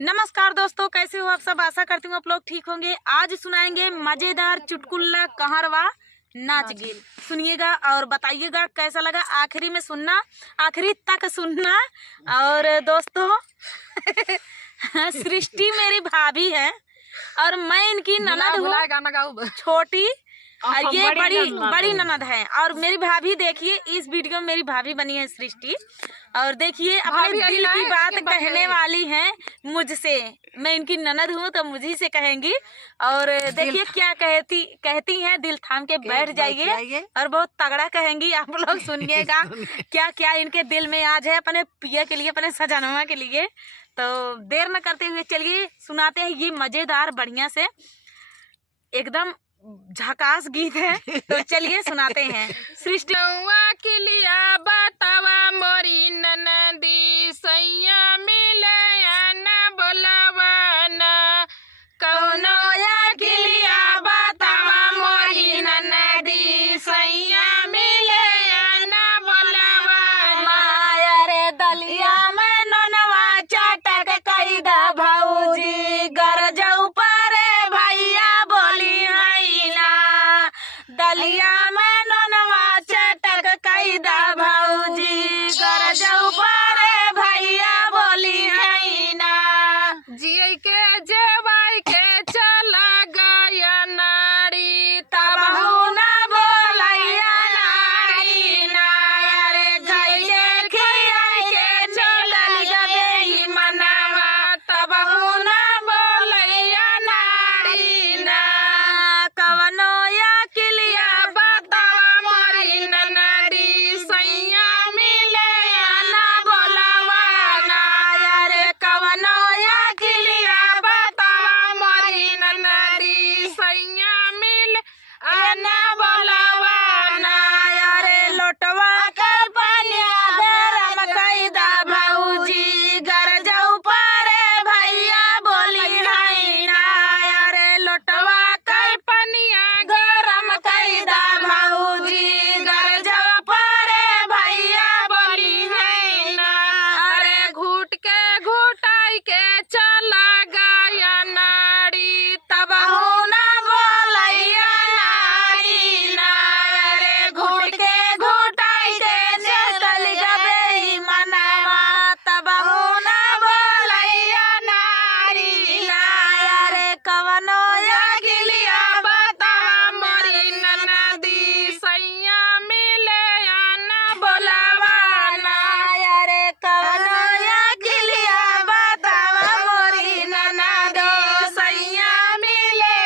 नमस्कार दोस्तों, कैसे हो आप सब। आशा करती हूँ आप लोग ठीक होंगे। आज सुनाएंगे मजेदार चुटकुला कहारवा नाच गिल। सुनिएगा और बताइएगा कैसा लगा। आखिरी में सुनना, आखिरी तक सुनना। और दोस्तों सृष्टि मेरी भाभी है और मैं इनकी ननद हूँ, छोटी। और ये बड़ी ननद है। और मेरी भाभी देखिए, इस वीडियो में मेरी भाभी बनी है सृष्टि। और देखिए अपने दिल की बात कहने वाली है मुझसे। मैं इनकी ननद हूँ तो मुझे से कहेंगी। और देखिए क्या कहती हैं। दिल थाम के बैठ जाइए और बहुत तगड़ा कहेंगी। आप लोग सुनिएगा क्या क्या इनके दिल में आज है अपने पिया के लिए, अपने सजनवा के लिए। तो देर न करते हुए चलिए सुनाते हैं ये मजेदार बढ़िया से एकदम झकास गीत है। तो चलिए सुनाते हैं। सृष्टि के लिए बतावा मोरी ननदी सैया मिले न बोलवा न कौनो के लिए बतावा मोरी ननदी सैया मिले न बोलवा माया रे दलिया में ननवा चाटक कई दा भौजी गरजऊ परे भैया बोली है ना। दलिया में ननवा चाटक कई दा भौजी गरजऊ परे भैया बोली है ना। जिये के जेवाई के चला गया नारी तब ना बोलैया नारी ना। अरे गइये खिया के चलल गबे मनवा तब ना बोलैया नारी ना। कवनो या किलिया बतावा मोरी ननदी सैया मिले ना बोलवा ना। अरे कवनो या किलिया बतावा मोरी ननदी सैया मिले ना बोलवा ना। अरे लोटवा कर पनिया गरम कई दा भौजी गरजऊ परे भैया बोली है ना। अरे लोटवा कर पनिया गरम कई दा भौजी गरजऊ परे भैया बोली है ना। अरे घुट के घुटाई के चला गया नारी तब ना बोलैया नारी ना। अरे घुट के घुटाई के चल गबे मनवा तब ना बोलैया नारी ना। अरे कवनो या गिलिया बतावा मोरी ननदी सैया मिले न बोलवा ना। अरे कवनो या गिलिया बतावा मोरी ननदो सैया मिले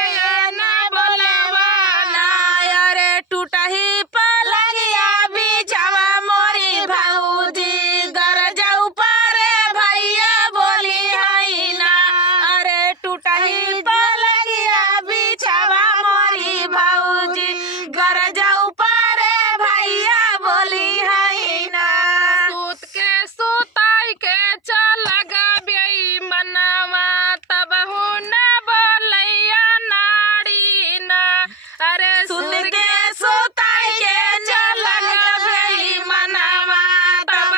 ना बोलवा ना। अरे टूटही पलंगिया बिछवा मोरी भौजी गरजऊ परे भैया बोली है ना। अरे टूटही पलंगिया बिछवा मोरी भौजी गरजऊ परे भैया बोली है ना। सूत के सुताई के चला गबे मनवा तब न बोलैया नारी न। अरे सुन के सोताई के चलल गबे मनवा तब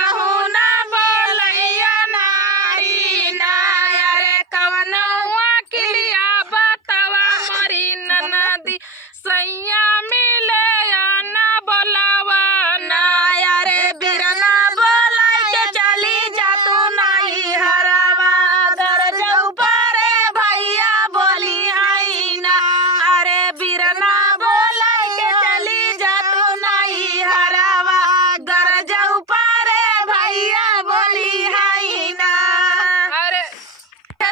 ना बोलैया नारी ना। अरे कवनो के लिए बतावा मोरी ननदी सैया मिले न बोलवा ना। अरे बिरना बोलाई के चली जा तू नाही हरवा गरजऊ परे भैया बोली है ना। अरे बिरना बोलाई के चली जा तू नाही हरवा गरजऊ परे भैया बोली है ना। अरे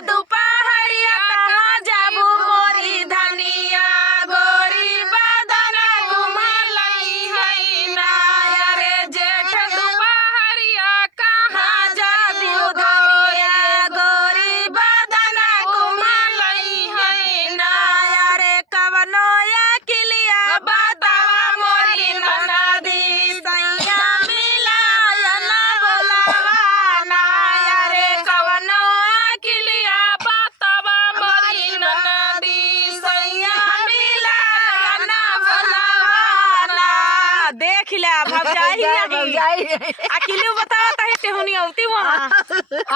दोपहरिया कहाँ जाबू मोरी धनिया गोरी बदन घुमलई है ना। अरे जेठ दोपहरिया कहाँ जाबू धनिया गोरी बदन घुमलई है ना। अरे कवनो या किलिया बतावा मोरी ननदी सैया मिलाया ना बोलवा ना। अरे कवनो किलिया बतावा मोरी ननदी सैया मिलाया ना बोलवा ना। देख ले भौजाई अकेले बतावा तहे टेहुनी औती वहाँ।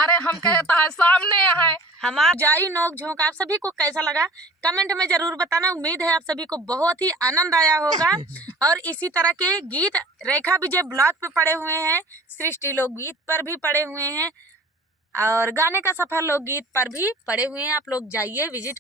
अरे हम कहता है सामने है हमारा जाई नोक झोंक आप सभी को कैसा लगा कमेंट में जरूर बताना। उम्मीद है आप सभी को बहुत ही आनंद आया होगा। और इसी तरह के गीत रेखा विजय ब्लॉग पे पड़े हुए हैं, सृष्टि लोकगीत पर भी पड़े हुए हैं और गाने का सफर लोकगीत पर भी पड़े हुए हैं। आप लोग जाइए विजिट